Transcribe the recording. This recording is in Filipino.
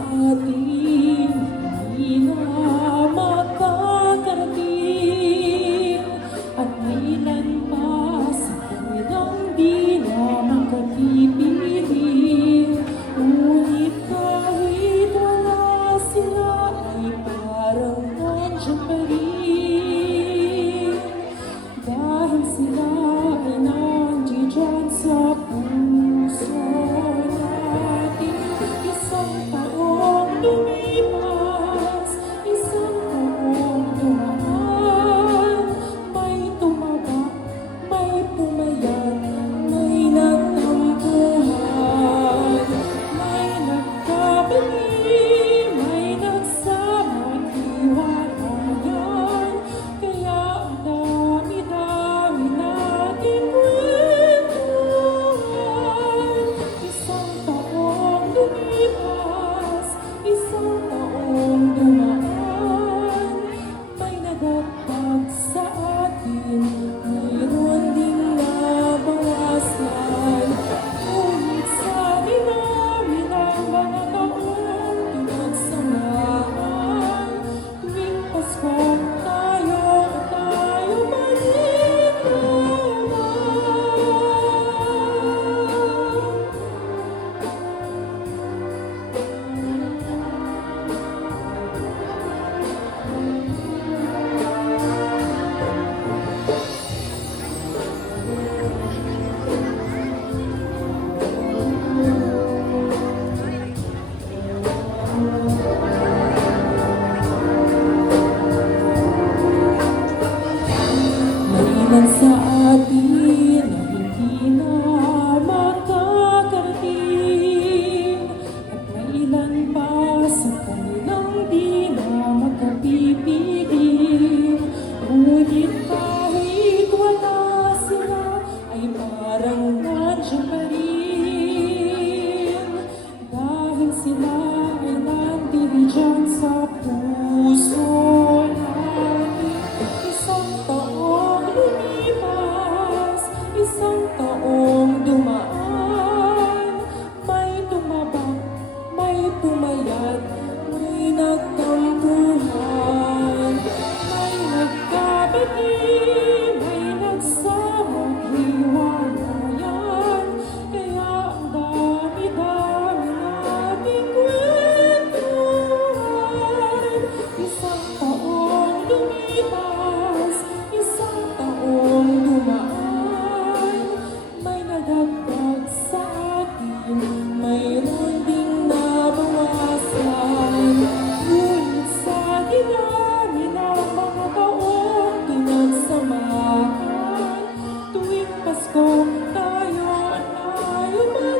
atin hindi na makakarating at kailan pa sa kanilang di na makapipiling. Ngunit kahit wala sila ay parang nandiyan pa rin, dahil sila ay nandiyan sa puso natin. Isang taong lumipas, isang taong dumaan, may tumaba, may pumayat, may nagtampuhan, may nagkabili, may nagsamang hiwalayan. Kaya ang dami-dami natin kwentuhan. Isang taong lumipas, isang taong dumaan, may nadagdag sa atin, mayroon ding nabawasan. Ngunit sa dinami ng mga taong pinagsamahan, tuwing Pasko tayo pa rin naman. Mainan sa atin na hindi na makakarating at mailan pa sa kanilang di na makapipiling. Ngunit kahit wala sila ay parang nandiyan pa rin, dahil sila ay nandiyan sa puso natin. Isang taong lumipas, isang taong dumaan, may tumaba, may pumayat, may nagtampuhan, may nagkabati, may nagsamang hiwalayan. Kaya ang dami-dami nating kwentuhan. Isang taong lumipas, isang taong dumaan, may nadagdag sa atin, mayroon ding nabawasan. Ngunit sa dinami ng mga taong pinagsamahan, tuwing Pasko tayo pa rin naman.